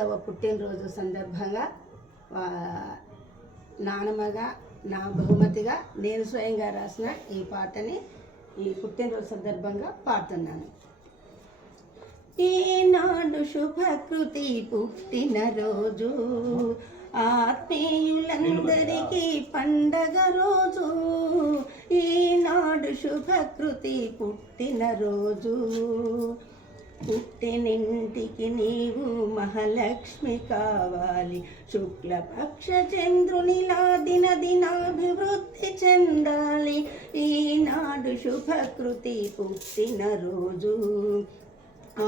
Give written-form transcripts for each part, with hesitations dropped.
25వ పుట్టినరోజు సందర్భంగా నానమ్మగా నా బహుమతిగా నేను స్వయంగా రాసిన ఈ పాటని ఈ పుట్టినరోజు సందర్భంగా పాడుతున్నాను. ఈనాడు శుభకృతి పుట్టినరోజు, ఆత్మీయులందరికీ పండగ రోజు. ఈనాడు శుభకృతి పుట్టినరోజు, పుట్టినింటికి నీవు మహాలక్ష్మి కావాలి. శుక్లపక్ష చంద్రునిలా దినదినాభివృద్ధి చెందాలి. ఈనాడు శుభకృతి పుట్టినరోజు,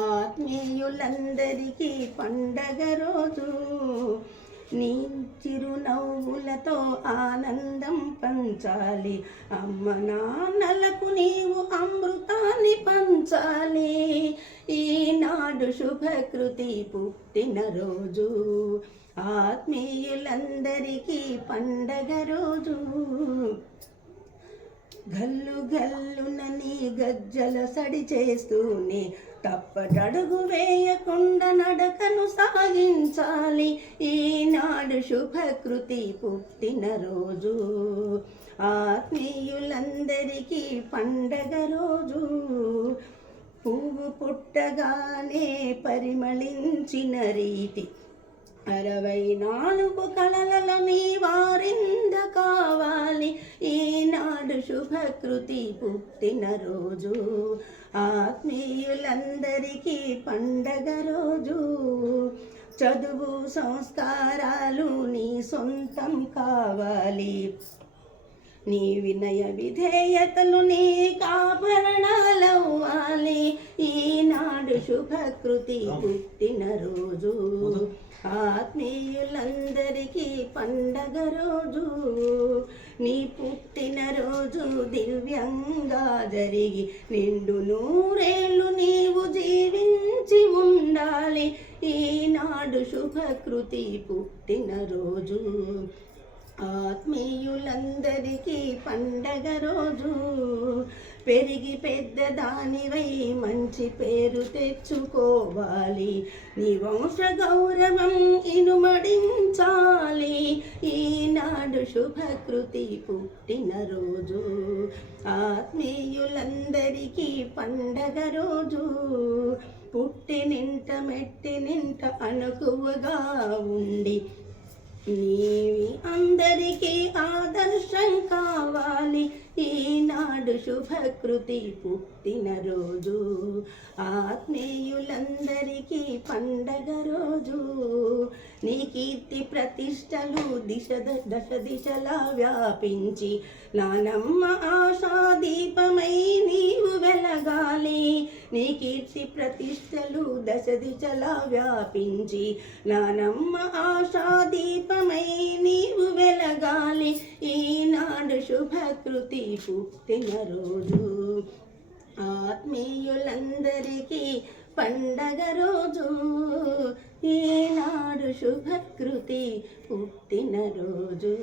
ఆత్మీయులందరికీ పండగ రోజు. నీ చిరునవ్వులతో ఆనందం పంచాలి. అమ్మ నాన్నలకు నీవు అమృతాన్ని పంచాలి. ఈనాడు శుభకృతి పుట్టినరోజు, ఆత్మీయులందరికీ పండగ రోజు. గల్లు గల్లున నీ గజ్జల సడి చేస్తూనే తప్పటడుగు వేయకుండా నడకను సాగించాలి. ఈనాడు శుభకృతి పుట్టినరోజు, ఆత్మీయులందరికీ పండగ రోజు. పువ్వు పుట్టగానే పరిమళించిన రీతి 64 కళలలో నీ వారింద కావాలి. ఈనాడు శుభకృతి పుట్టినరోజు, ఆత్మీయులందరికీ పండగ రోజు. చదువు సంస్కారాలు నీ సొంతం కావాలి. నీ వినయ విధేయతలు నీ ఆభరణాలవ్వాలి. ఈనాడు శుభకృతి పుట్టినరోజు, ఆత్మీయులందరికీ పండగ రోజు. నీ పుట్టినరోజు దివ్యంగా జరిగి నిండు నూరేళ్ళు నీవు జీవించి ఉండాలి. ఈనాడు శుభకృతి పుట్టినరోజు, ఆత్మీయులందరికీ పండగ రోజు. పెరిగి పెద్దదానివై మంచి పేరు తెచ్చుకోవాలి. నీ వంశ గౌరవం ఇనుమడించాలి. ఈనాడు శుభకృతి పుట్టినరోజు, ఆత్మీయులందరికీ పండగ రోజు. పుట్టినింట మెట్టినింట అణకువగా ఉండి నీవి అందరికీ ఆదర్శం కావాలి. ఈనాడు శుభకృతి పుట్టినరోజు, ఆత్మీయులందరికీ పండగ రోజు. నీ కీర్తి ప్రతిష్టలు దశ దిశలా వ్యాపించి నానమ్మ ఆశాదీపమై నీవు వెలగాలి. నీ కీర్తి ప్రతిష్టలు దశ దిశలా వ్యాపించి నానమ్మ ఆశాదీపమై నీవు వెలగాలి. ఈనాడు శుభకృతి పుట్టినరోజు, ఆత్మీయులందరికీ పండగ రోజు. ఈనాడు శుభకృతి పుట్టినరోజు.